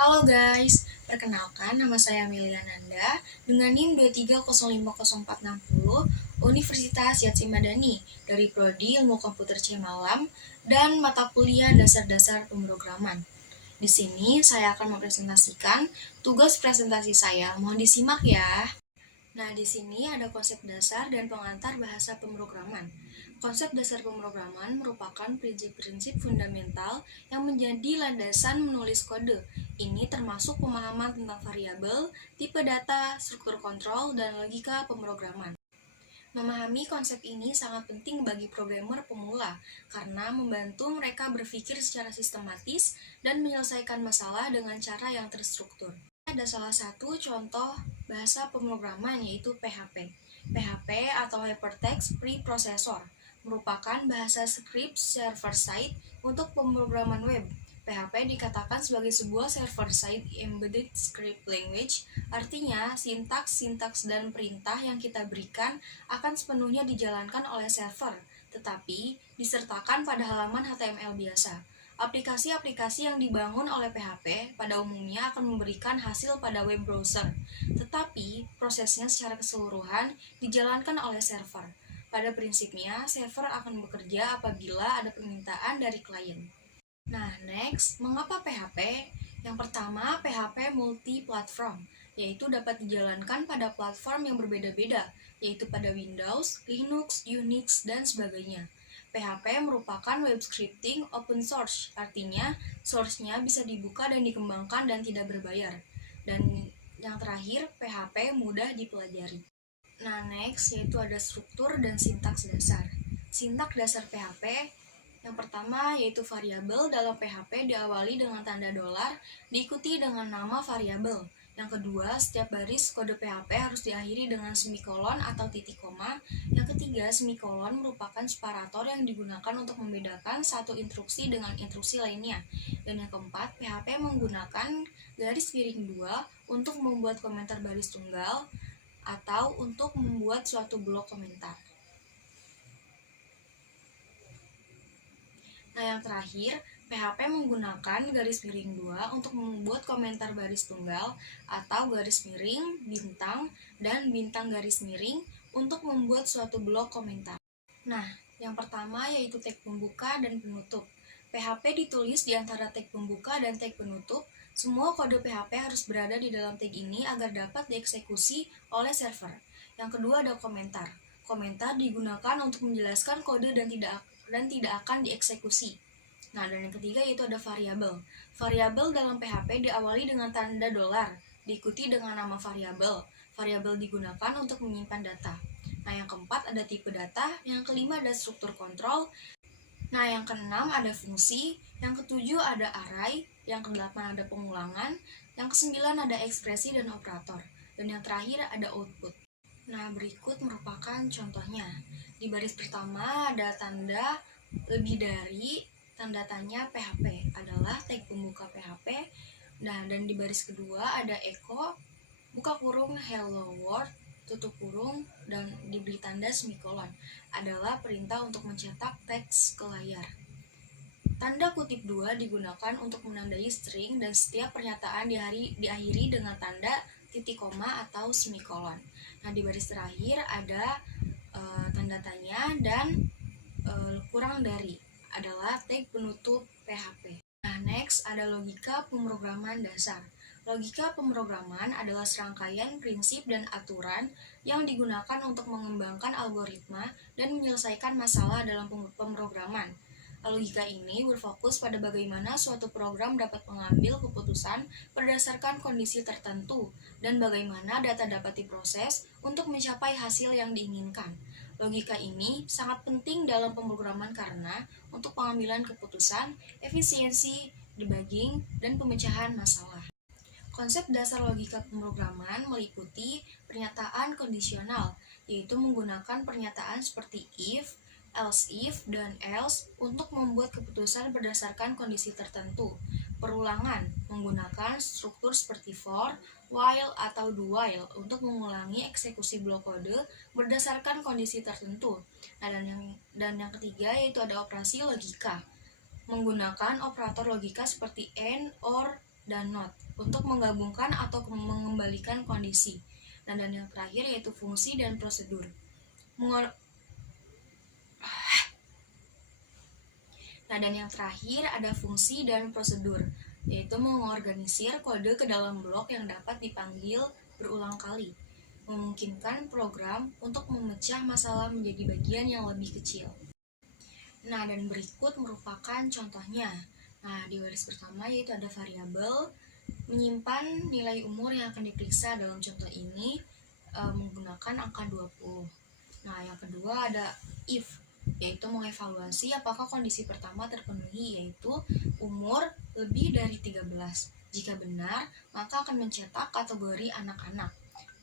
Halo guys, perkenalkan nama saya Amelia Nanda dengan NIM 230504060 Universitas Yatsi Madani dari Prodi Ilmu Komputer C Malam dan mata kuliah Dasar-Dasar Pemrograman. Di sini saya akan mempresentasikan tugas presentasi saya. Mohon disimak ya. Nah, di sini ada konsep dasar dan pengantar bahasa pemrograman. Konsep dasar pemrograman merupakan prinsip-prinsip fundamental yang menjadi landasan menulis kode. Ini termasuk pemahaman tentang variabel, tipe data, struktur kontrol, dan logika pemrograman. Memahami konsep ini sangat penting bagi programmer pemula karena membantu mereka berpikir secara sistematis dan menyelesaikan masalah dengan cara yang terstruktur. Ada salah satu contoh bahasa pemrograman yaitu PHP. PHP atau Hypertext Preprocessor merupakan bahasa script server-side untuk pemrograman web. PHP dikatakan sebagai sebuah server-side embedded script language, artinya sintaks dan perintah yang kita berikan akan sepenuhnya dijalankan oleh server, tetapi disertakan pada halaman HTML biasa. Aplikasi-aplikasi yang dibangun oleh PHP pada umumnya akan memberikan hasil pada web browser, tetapi prosesnya secara keseluruhan dijalankan oleh server. Pada prinsipnya, server akan bekerja apabila ada permintaan dari klien. Nah, next, mengapa PHP? Yang pertama, PHP multi-platform, yaitu dapat dijalankan pada platform yang berbeda-beda, yaitu pada Windows, Linux, Unix, dan sebagainya. PHP merupakan web scripting open source, artinya source-nya bisa dibuka dan dikembangkan dan tidak berbayar. Dan yang terakhir, PHP mudah dipelajari. Nah, next, yaitu ada struktur dan sintaks dasar. Sintaks dasar PHP yang pertama yaitu variabel. Dalam PHP diawali dengan tanda $, diikuti dengan nama variabel. Yang kedua, setiap baris kode PHP harus diakhiri dengan semikolon atau titik koma. Yang ketiga, semikolon merupakan separator yang digunakan untuk membedakan satu instruksi dengan instruksi lainnya. Dan yang keempat, PHP menggunakan garis miring 2 untuk membuat komentar baris tunggal atau untuk membuat suatu blok komentar. Nah, yang terakhir, PHP menggunakan garis miring 2 untuk membuat komentar baris tunggal atau garis miring, bintang, dan bintang garis miring untuk membuat suatu blok komentar. Nah, yang pertama yaitu tag pembuka dan penutup. PHP ditulis di antara tag pembuka dan tag penutup. Semua kode PHP harus berada di dalam tag ini agar dapat dieksekusi oleh server. Yang kedua ada komentar. Komentar digunakan untuk menjelaskan kode dan tidak akan dieksekusi. Nah, dan yang ketiga yaitu ada variabel. Variabel dalam PHP diawali dengan tanda $, diikuti dengan nama variabel. Variabel digunakan untuk menyimpan data. Nah, yang keempat ada tipe data, yang kelima ada struktur kontrol. Nah, yang keenam ada fungsi, yang ketujuh ada array, yang kedelapan ada pengulangan, yang kesembilan ada ekspresi dan operator, dan yang terakhir ada output. Nah, berikut merupakan contohnya. Di baris pertama ada tanda lebih dari, tanda tanya PHP adalah tag pembuka PHP. Nah, dan di baris kedua ada echo, buka kurung hello world, tutup kurung, dan diberi tanda semikolon adalah perintah untuk mencetak teks ke layar. Tanda kutip 2 digunakan untuk menandai string dan setiap pernyataan diakhiri dengan tanda titik koma atau semikolon. Nah, di baris terakhir ada tanda tanya dan kurang dari adalah tag penutup PHP. Nah, next ada logika pemrograman dasar. Logika pemrograman adalah serangkaian prinsip dan aturan yang digunakan untuk mengembangkan algoritma dan menyelesaikan masalah dalam pemrograman. Logika ini berfokus pada bagaimana suatu program dapat mengambil keputusan berdasarkan kondisi tertentu dan bagaimana data dapat diproses untuk mencapai hasil yang diinginkan. Logika ini sangat penting dalam pemrograman karena untuk pengambilan keputusan, efisiensi, debugging, dan pemecahan masalah. Konsep dasar logika pemrograman meliputi pernyataan kondisional, yaitu menggunakan pernyataan seperti if, else if, dan else untuk membuat keputusan berdasarkan kondisi tertentu. Perulangan menggunakan struktur seperti for, while, atau do while untuk mengulangi eksekusi blok kode berdasarkan kondisi tertentu. Nah, dan yang ketiga yaitu ada operasi logika menggunakan operator logika seperti AND, OR, dan not untuk menggabungkan atau mengembalikan kondisi. Nah, dan yang terakhir yaitu fungsi dan prosedur. Nah, dan yang terakhir ada fungsi dan prosedur, yaitu mengorganisir kode ke dalam blok yang dapat dipanggil berulang kali, memungkinkan program untuk memecah masalah menjadi bagian yang lebih kecil. Nah, dan berikut merupakan contohnya. Nah, di baris pertama yaitu ada variabel menyimpan nilai umur yang akan diperiksa dalam contoh ini menggunakan angka 20. Nah, yang kedua ada if, yaitu mengevaluasi apakah kondisi pertama terpenuhi, yaitu umur lebih dari 13. Jika benar, maka akan mencetak kategori anak-anak.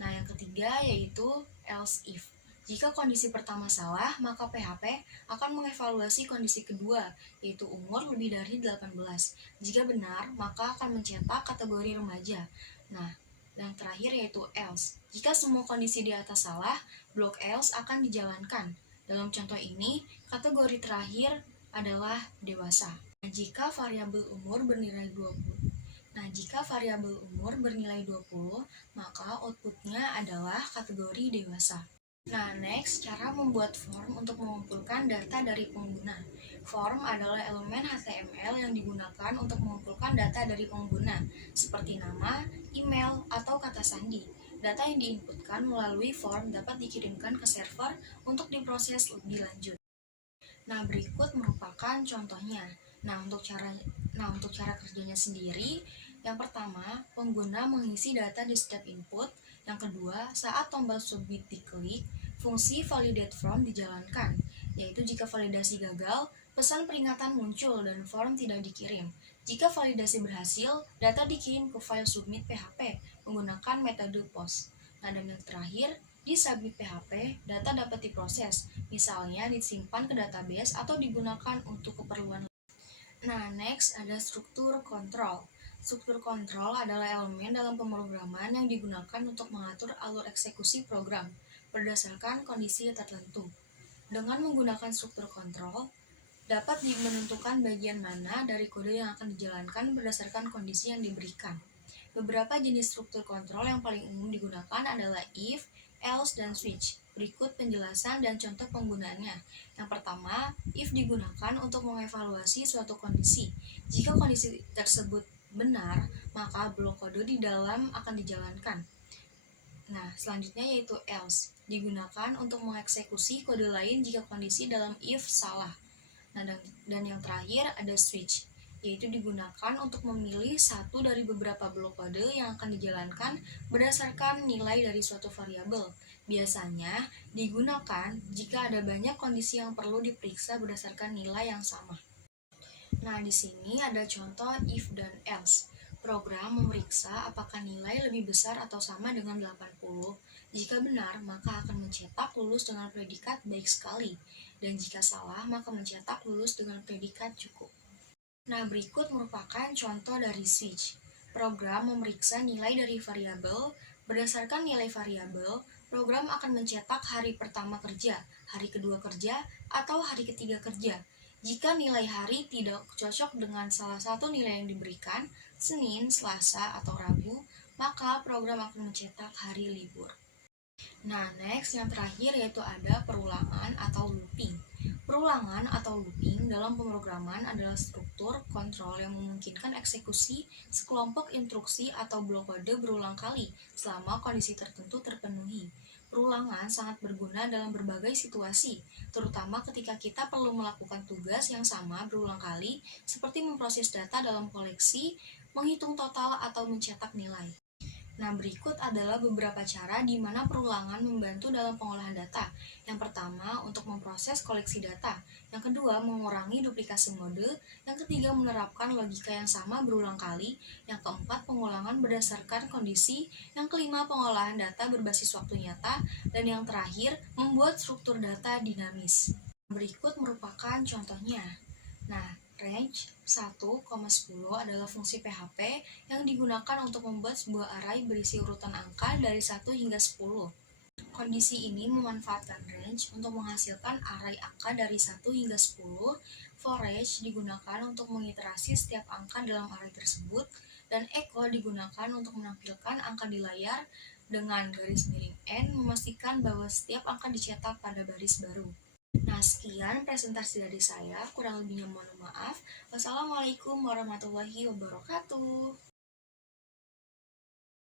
Nah, yang ketiga yaitu else if. Jika kondisi pertama salah, maka PHP akan mengevaluasi kondisi kedua, yaitu umur lebih dari 18. Jika benar, maka akan mencetak kategori remaja. Nah, yang terakhir yaitu else. Jika semua kondisi di atas salah, blok else akan dijalankan. Dalam contoh ini, kategori terakhir adalah dewasa. Jika variabel umur bernilai 20. Jika variabel umur bernilai 20, maka outputnya adalah kategori dewasa. Next, cara membuat form untuk mengumpulkan data dari pengguna. Form adalah elemen HTML yang digunakan untuk mengumpulkan data dari pengguna, seperti nama, email, atau kata sandi. Data yang diinputkan melalui form dapat dikirimkan ke server untuk diproses lebih lanjut. Berikut merupakan contohnya. Untuk cara kerjanya sendiri, yang pertama, pengguna mengisi data di setiap input. Yang kedua, saat tombol submit diklik, fungsi validate form dijalankan, yaitu jika validasi gagal, pesan peringatan muncul dan form tidak dikirim. Jika validasi berhasil, data dikirim ke file submit PHP menggunakan metode post. Dan yang terakhir, di submit PHP, data dapat diproses, misalnya disimpan ke database atau digunakan untuk keperluan. Next ada struktur kontrol. Struktur kontrol adalah elemen dalam pemrograman yang digunakan untuk mengatur alur eksekusi program berdasarkan kondisi tertentu. Dengan menggunakan struktur kontrol, dapat menentukan bagian mana dari kode yang akan dijalankan berdasarkan kondisi yang diberikan. Beberapa jenis struktur kontrol yang paling umum digunakan adalah if, else, dan switch. Berikut penjelasan dan contoh penggunaannya. Yang pertama, if digunakan untuk mengevaluasi suatu kondisi. Jika kondisi tersebut benar, maka blok kode di dalam akan dijalankan. Selanjutnya yaitu else, digunakan untuk mengeksekusi kode lain jika kondisi dalam if salah. Dan yang terakhir ada switch, yaitu digunakan untuk memilih satu dari beberapa blok kode yang akan dijalankan berdasarkan nilai dari suatu variabel. Biasanya digunakan jika ada banyak kondisi yang perlu diperiksa berdasarkan nilai yang sama. Di sini ada contoh if dan else. Program memeriksa apakah nilai lebih besar atau sama dengan 80. Jika benar, maka akan mencetak lulus dengan predikat baik sekali. Dan jika salah, maka mencetak lulus dengan predikat cukup. Berikut merupakan contoh dari switch. Program memeriksa nilai dari variabel. Berdasarkan nilai variabel, program akan mencetak hari pertama kerja, hari kedua kerja, atau hari ketiga kerja. Jika nilai hari tidak cocok dengan salah satu nilai yang diberikan, Senin, Selasa, atau Rabu, maka program akan mencetak hari libur. Next, yang terakhir yaitu ada perulangan atau looping. Perulangan atau looping dalam pemrograman adalah struktur kontrol yang memungkinkan eksekusi sekelompok instruksi atau blok kode berulang kali selama kondisi tertentu terpenuhi. Perulangan sangat berguna dalam berbagai situasi, terutama ketika kita perlu melakukan tugas yang sama berulang kali, seperti memproses data dalam koleksi, menghitung total, atau mencetak nilai. Berikut adalah beberapa cara di mana perulangan membantu dalam pengolahan data. Yang pertama, untuk memproses koleksi data. Yang kedua, mengurangi duplikasi mode. Yang ketiga, menerapkan logika yang sama berulang kali. Yang keempat, pengulangan berdasarkan kondisi. Yang kelima, pengolahan data berbasis waktu nyata. Dan yang terakhir, membuat struktur data dinamis. Berikut merupakan contohnya. Range 1,10 adalah fungsi PHP yang digunakan untuk membuat sebuah array berisi urutan angka dari 1 hingga 10. Kondisi ini memanfaatkan range untuk menghasilkan array angka dari 1 hingga 10. For each digunakan untuk mengiterasi setiap angka dalam array tersebut, dan echo digunakan untuk menampilkan angka di layar dengan garis miring n memastikan bahwa setiap angka dicetak pada baris baru. Nah, sekian presentasi dari saya. Kurang lebihnya mohon maaf. Wassalamualaikum warahmatullahi wabarakatuh.